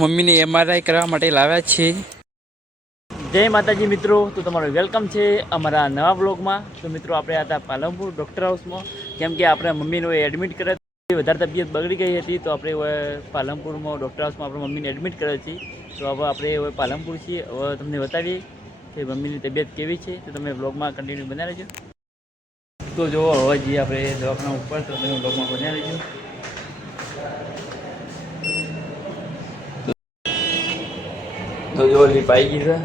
મમ્મીને એમઆરઆઈ કરવા માટે લાવ્યા છે. જય માતાજી મિત્રો, તો તમારું વેલકમ છે અમારા નવા બ્લોગમાં તો મિત્રો, આપણે હતા પાલનપુર ડૉક્ટર હાઉસમાં કેમ કે આપણે મમ્મીને એડમિટ કરે વધારે તબિયત બગડી ગઈ હતી, તો આપણે પાલનપુરમાં ડૉક્ટર હાઉસમાં આપણે મમ્મીને એડમિટ કરે છે. તો હવે આપણે હવે પાલનપુર છીએ. હવે તમને બતાવીએ કે મમ્મીની તબિયત કેવી છે. તો તમે બ્લોગમાં કન્ટિન્યુ બનાવી લેજો તો જો હવે જઈએ આપણે દવાખાના ઉપર તો તમે બ્લોગમાં બનાવી રહેજો. તો જો લીપ આવી ગઈ છે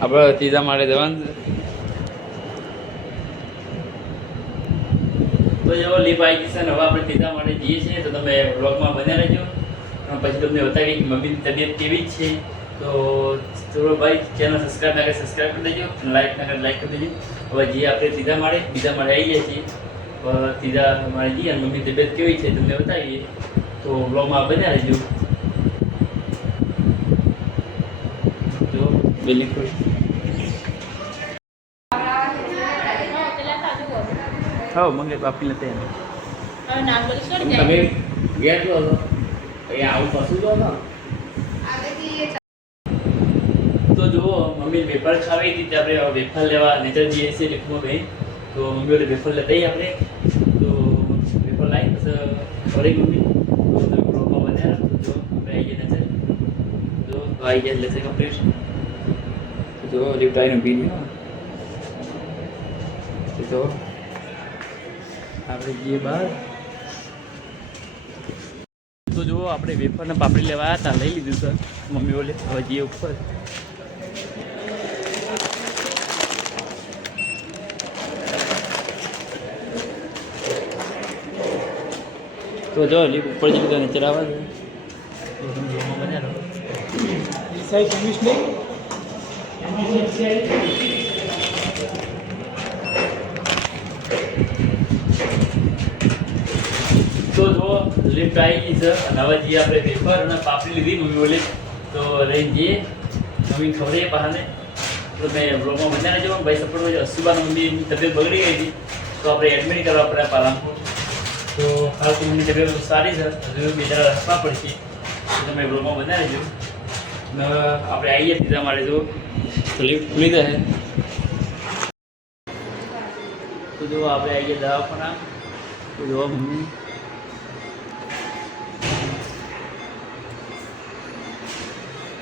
આપણે ત્રીજા માળે જવાનું છે. તો જો લીપ આવી ગઈ છે હવે આપણે ત્રીજા માટે જઈએ છીએ. તો તમે બ્લોગમાં બન્યા રહેજો. પછી તમને બતાવી મમ્મીની તબિયત કેવી છે. તો થોડો ભાઈ, ચેનલ સબસ્ક્રાઈબ ના કરે સબસ્ક્રાઈબ કરી દેજો અને લાઈક ના કરે લાઈક કરી દેજો. હવે જઈએ આપણે ત્રીજા માળે. બીજા માળે આવી જાય છીએ. ત્રીજા માળે જઈએ અને મમ્મીની તબિયત કેવી છે તમને બતાવીએ. તો બ્લોગમાં બન્યા રહેજો. જો બેલી ખોલ હા મંગે બાપી લેતે તમે લો છો આવું કશું તો. તો જુઓ મમ્મી વેફર ખાવી હતી તે આપણે વેફર લેવા નેચર જઈએ છીએ લીફમાં ગઈ તો મમ્મી ઓલે વેફર લેતા આપણે. તો વેફર લાવી પછી ફરી મમ્મી. તો તમે બ્લોગમાં રહો. તો જો આપણે આવી ગયા નેચર તો આવી ગયા લેશે કમ્પ્લીટ જો લિફ્ટ બિલ તો આપણે જઈએ બહાર. તો જુઓ આપણે વેફરને પાપડી લેવા આવ્યા હતા. લઈ લીધું સર મમ્મી ઓલે હવે જઈએ ઉપર. તો જો લીપ ઉપર જઈ તો નીચે આવવા દે સાહેબ બન્યા રહો તો જો લિફ્ટ આવી ગઈ છે અને હવે જઈએ આપણે પેપર અને પાપડી લીધી, મમ્મી બોલી, તો લઈને જઈએ. મમ્મી ખબર બહાને તો મેં બ્લોગમાં બન્યા રહેજો. ભાઈ સપોર્ટ હોય અસુબાની મમ્મીની તબિયત બગડી ગઈ હતી. તો આપણે એડમિટ કરવા પડ્યા પાલનપુર તો હાલ તો મમ્મીની તબિયત સારી છે. હજુ બે જણા રસ્તા પડશે તો તમે બ્લોગમાં બનાવી રહેજો. આપણે આવીએ સીધા માટે જો. તો લિફ્ટ ખુલી જશે તો જો આપણે આવીએ દવાખાના. તો જો મમ્મી.